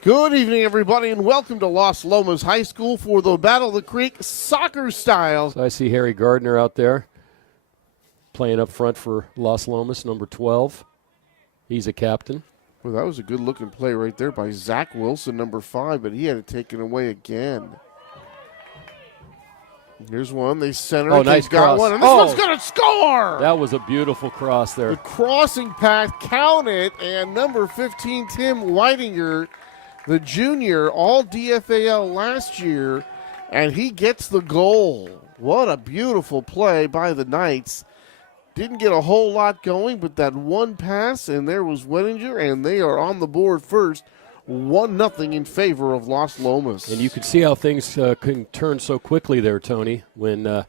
Good evening, everybody, and welcome to Los Lomas High School for the Battle of the Creek soccer style. So I see Harry Gardner out there playing up front for Los Lomas, number 12. He's a captain. Well, that was a good-looking play right there by Zach Wilson, number 5, but he had it taken away again. Here's one. They center it. Oh, nice He's got cross. one, and this one's going to score! That was a beautiful cross there. The crossing path counted, and number 15, Tim Whitinger, the junior, all DFAL last year, and he gets the goal. What a beautiful play by the Knights. Didn't get a whole lot going, but that one pass, and there was Whitinger, and they are on the board first, 1-0 in favor of Los Lomas. And you can see how things can turn so quickly there, Tony, when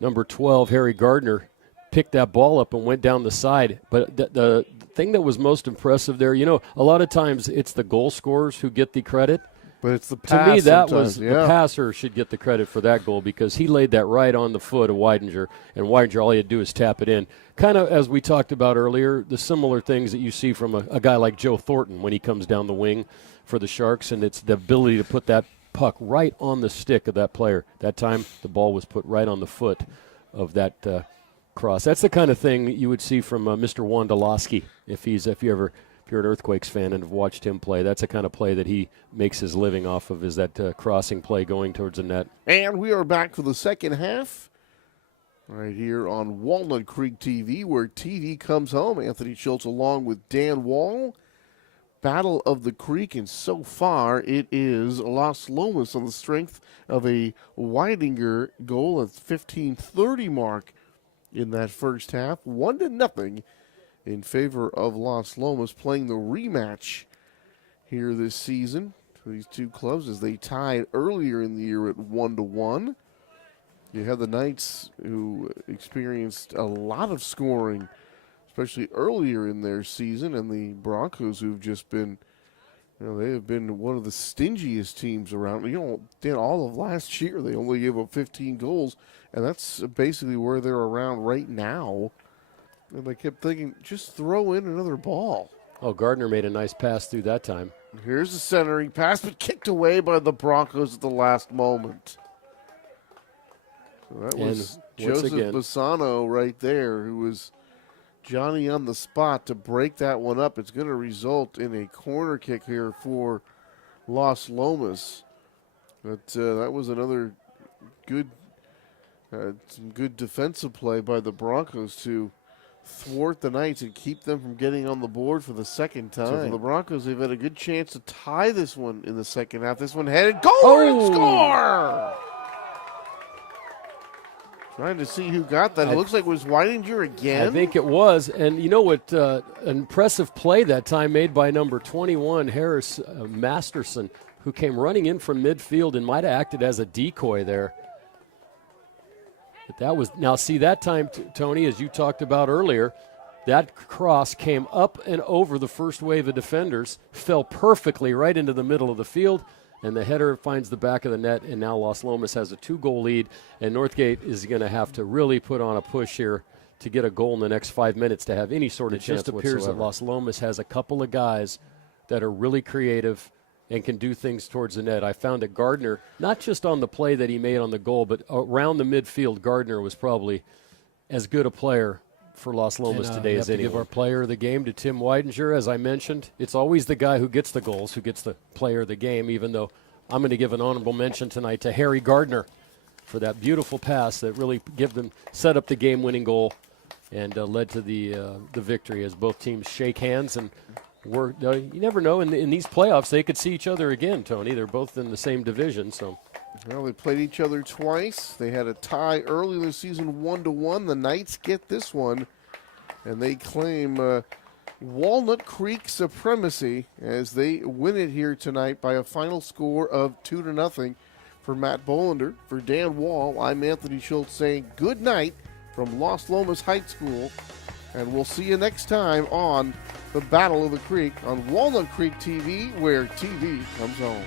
number 12, Harry Gardner, picked that ball up and went down the side. But the thing that was most impressive there, you know, a lot of times it's the goal scorers who get the credit. But it's the pass. To me, that was yeah. The passer should get the credit for that goal because he laid that right on the foot of Whitinger, and Whitinger, all he had to do is tap it in. Kind of as we talked about earlier, the similar things that you see from a guy like Joe Thornton when he comes down the wing for the Sharks, and it's the ability to put that puck right on the stick of that player. That time, the ball was put right on the foot of that cross. That's the kind of thing you would see from Mr. Wondolowski if you're an Earthquakes fan and have watched him play. That's the kind of play that he makes his living off of, is that crossing play going towards the net. And we are back for the second half right here on Walnut Creek TV, where TV comes home. Anthony Schultz along with Dan Wall. Battle of the Creek, and so far it is Los Lomas on the strength of a Whitinger goal at 15:30 mark in that first half. 1-0 in favor of Los Lomas, playing the rematch here this season for these two clubs as they tied earlier in the year at 1-1. You have the Knights, who experienced a lot of scoring, especially earlier in their season, and the Broncos, who've just been, they have been one of the stingiest teams around. All of last year they only gave up 15 goals, and that's basically where they're around right now. And I kept thinking, just throw in another ball. Oh, Gardner made a nice pass through that time. Here's the centering pass, but kicked away by the Broncos at the last moment. So that was Joseph Bassano right there, who was Johnny on the spot to break that one up. It's going to result in a corner kick here for Los Lomas. But that was another good defensive play by the Broncos to thwart the Knights and keep them from getting on the board for the second time. So for the Broncos, they've had a good chance to tie this one in the second half. This one headed goal and score! Trying to see who got that. It looks like it was Whitinger again. I think it was. And you know what? An impressive play that time made by number 21, Harris Masterson, who came running in from midfield and might have acted as a decoy there. But that was, now see that time, Tony, as you talked about earlier, that cross came up and over the first wave of defenders, fell perfectly right into the middle of the field, and the header finds the back of the net, and now Los Lomas has a 2-goal lead, and Northgate is going to have to really put on a push here to get a goal in the next 5 minutes to have any sort of chance whatsoever. It just appears that Los Lomas has a couple of guys that are really creative and can do things towards the net. I found that Gardner, not just on the play that he made on the goal, but around the midfield, Gardner was probably as good a player for Los Lomas today as anyone. Give our player of the game to Tim Whitinger. As I mentioned, it's always the guy who gets the goals who gets the player of the game, even though I'm going to give an honorable mention tonight to Harry Gardner for that beautiful pass that really set up the game-winning goal and led to the victory as both teams shake hands. And you never know, in these playoffs, they could see each other again, Tony. They're both in the same division, so. Well, they played each other twice. They had a tie early in the season, 1-1. The Knights get this one, and they claim Walnut Creek supremacy as they win it here tonight by a final score of 2-0 for Matt Bolander. For Dan Wall, I'm Anthony Schultz saying good night from Los Lomas High School, and we'll see you next time on the Battle of the Creek on Walnut Creek TV, where TV comes home.